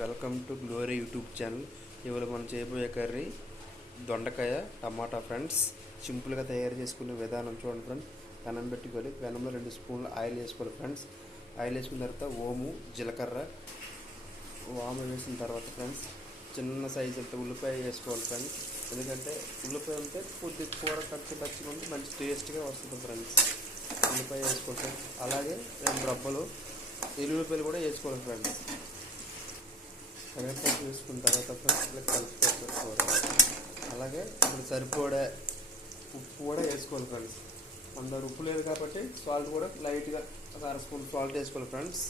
Welcome to glory YouTube channel. ఇవాళ మనం చేయబోయే కర్రీ దొండకాయ టమాటా ఫ్రెండ్స్. సింపుల్గా తయారు చేసుకునే విధానం చూడండి ఫ్రెండ్స్. పెనం పెట్టుకొని పెనంలో 2 స్పూన్లు ఆయిల్ వేసుకోవాలి ఫ్రెండ్స్. ఆయిల్ వేసుకున్న తర్వాత ఓము, జీలకర్ర, వాము వేసిన తర్వాత ఫ్రెండ్స్ చిన్న సైజు అంత ఉల్లిపాయ వేసుకోవాలి ఫ్రెండ్స్. ఎందుకంటే ఉల్లిపాయ ఉంటే కొద్దిగా కూర పచ్చిగా ఉంటే మంచి టేస్ట్గా వస్తుంది ఫ్రెండ్స్. ఉల్లిపాయ వేసుకోవాలి ఫ్రెండ్స్. అలాగే 2 రబ్బలు ఎల్లుల్లిపాయలు కూడా వేసుకోవాలి ఫ్రెండ్స్. కరివేపాకు వేసుకున్న తర్వాత ఫ్రెండ్స్ ఇలా కలుపుకోవాలి. అలాగే ఇప్పుడు సరిపోడే ఉప్పు కూడా వేసుకోవాలి ఫ్రెండ్స్. అందరు ఉప్పు లేదు కాబట్టి సాల్ట్ కూడా లైట్గా ఒక 1/2 స్పూన్ సాల్ట్ వేసుకోవాలి ఫ్రెండ్స్.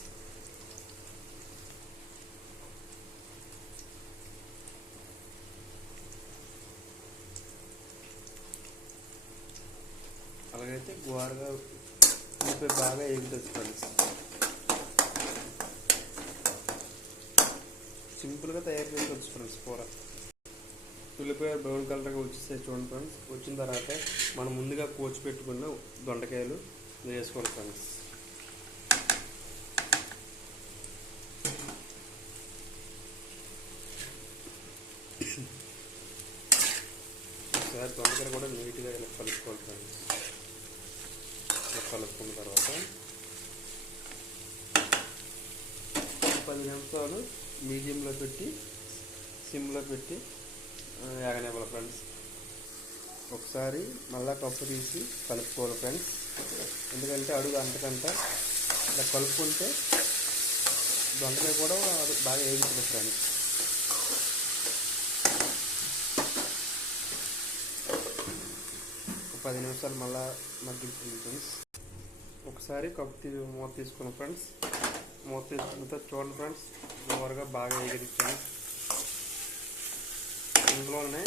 అలాగైతే గువారుగా ఉల్లిపాయ బాగా ఎగుతుంది ఫ్రెండ్స్. సింపుల్గా తయారు చేసుకోవచ్చు ఫ్రెండ్స్ కూర. ఉల్లిపాయ బ్రౌన్ కలర్గా వచ్చేసాయి చూడండి ఫ్రెండ్స్. వచ్చిన తర్వాత మనం ముందుగా కోచి పెట్టుకున్న దొండకాయలు వేసుకోవాలి ఫ్రెండ్స్. ఒకసారి దొండకాయలు కూడా నీట్గా ఇలా కలుపుకోవాలి ఫ్రెండ్స్. ఇలా కలుపుకున్న తర్వాత 10 నిమిషాలు మీడియంలో పెట్టి సిమ్లో పెట్టి వేగనివ్వాలి ఫ్రెండ్స్. ఒకసారి మళ్ళీ కప్పు తీసి కలుపుకోవాలి ఫ్రెండ్స్. ఎందుకంటే అడుగు అంతకంట ఇలా కలుపుకుంటే దొండకాయ కూడా బాగా వేగుతుంది ఫ్రెండ్స్. ఒక 10 నిమిషాలు మళ్ళీ మగ్గించుకుంది ఫ్రెండ్స్. ఒకసారి కప్పు మూత తీసుకున్నాం ఫ్రెండ్స్. మూత తీసుకున్న చూడండి ఫ్రెండ్స్ ఓవర్గా బాగా ఎగిరిస్తాను. ఇందులోనే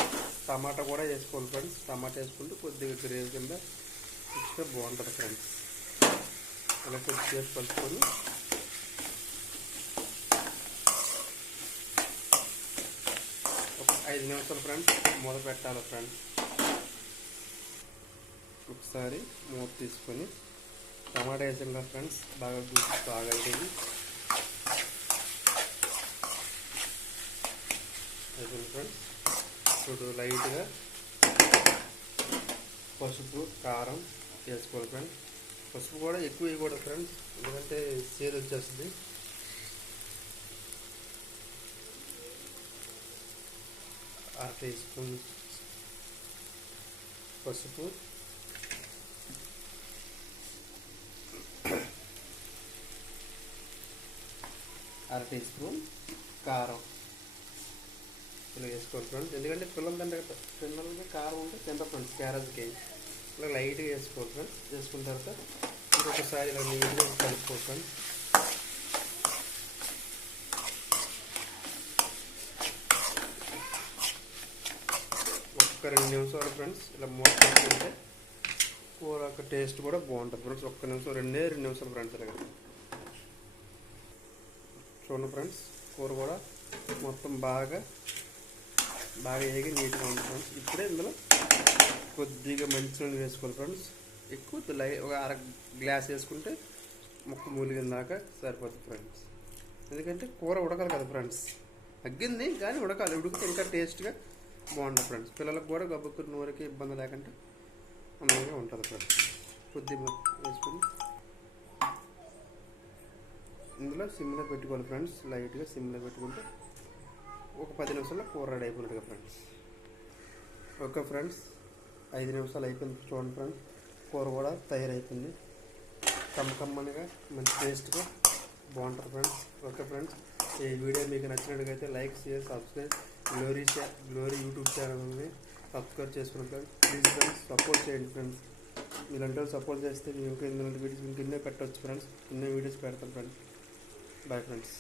టమాటా కూడా వేసుకోవాలి ఫ్రెండ్స్. టమాటా వేసుకుంటే కొద్దిగా గ్రేవీ కింద ఇస్తే బాగుంటుంది ఫ్రెండ్స్. ఇలా కొద్దిసేపు కలుపుకొని ఒక 5 నిమిషాలు ఫ్రెండ్స్ మూత పెట్టాలి ఫ్రెండ్స్. ఒకసారి మూత తీసుకొని టమాటా వేసాం కదా ఫ్రెండ్స్ బాగా బాగా అయిపోయింది ఫ్రెండ్స్. ఇప్పుడు లైట్గా పసుపు, కారం వేసుకోవాలి ఫ్రెండ్స్. పసుపు కూడా ఎక్కువ వేయకూడదు ఫ్రెండ్స్, ఎందుకంటే చేదు వచ్చేస్తుంది. అర టీ స్పూన్ పసుపు, అర టీ స్పూన్ కారం ఇలా వేసుకోవాలి ఫ్రెండ్స్. ఎందుకంటే పిల్లలకి కారం ఉంటే తింటారు ఫ్రెండ్స్. క్యారెట్కి ఇలా లైట్గా వేసుకోవాలి ఫ్రెండ్స్. వేసుకున్న తర్వాత ఇంకొకసారి ఇలా నీట్గా కలుపుకోవాలి ఫ్రెండ్స్. ఒక్క 2 నిమిషాలు ఫ్రెండ్స్ ఇలా మూత పెట్టుకుంటే కూర యొక్క టేస్ట్ కూడా బాగుంటుంది ఫ్రెండ్స్. ఒక్క నిమిషం 2 నిమిషాలు ఫ్రెండ్స్. ఇలాగ చూడండి ఫ్రెండ్స్ కూర కూడా మొత్తం బాగా వేగి నీట్గా ఉంది ఫ్రెండ్స్. ఇప్పుడే ఇందులో కొద్దిగా మంచినీళ్ళు వేసుకోవాలి ఫ్రెండ్స్. ఎక్కువ ఒక 1/2 గ్లాస్ వేసుకుంటే ముక్క మూలిగిన దాకా సరిపోతుంది ఫ్రెండ్స్. ఎందుకంటే కూర ఉడకాలి కదా ఫ్రెండ్స్. తగ్గింది కానీ ఉడకాలి. ఉడికితే ఇంకా టేస్ట్గా బాగుంటుంది ఫ్రెండ్స్. పిల్లలకు కూడా గబ్బుకు నూరికి ఇబ్బంది లేకుండా అందంగా ఉంటుంది ఫ్రెండ్స్. కొద్దిగా వేసుకొని ఇందులో సిమ్లో పెట్టుకోవాలి ఫ్రెండ్స్. లైట్గా సిమ్లో పెట్టుకుంటే ఒక 10 నిమిషాల్లో కూర రెడీ అయిపోయినట్టుగా ఫ్రెండ్స్. ఓకే ఫ్రెండ్స్ 5 నిమిషాలు అయిపోయింది చూడండి ఫ్రెండ్స్. కూర కూడా తయారైపోయింది. కమ్మకమ్మనిగా మంచి టేస్ట్గా బాగుంటుంది ఫ్రెండ్స్. ఓకే ఫ్రెండ్స్ ఈ వీడియో మీకు నచ్చినట్టుగైతే like, share, subscribe Glory YouTube ఛానల్ని సబ్స్క్రైబ్ చేసుకుని ఫ్రెండ్స్. ప్లీజ్ ఫ్రెండ్స్ సపోర్ట్ చేయండి ఫ్రెండ్స్. మీరంటే సపోర్ట్ చేస్తే మీకు ఇలాంటి వీడియోస్ మీకు ఎన్నో పెట్టవచ్చు ఫ్రెండ్స్. ఎన్నో వీడియోస్ పెడతాను ఫ్రెండ్స్. Bye friends.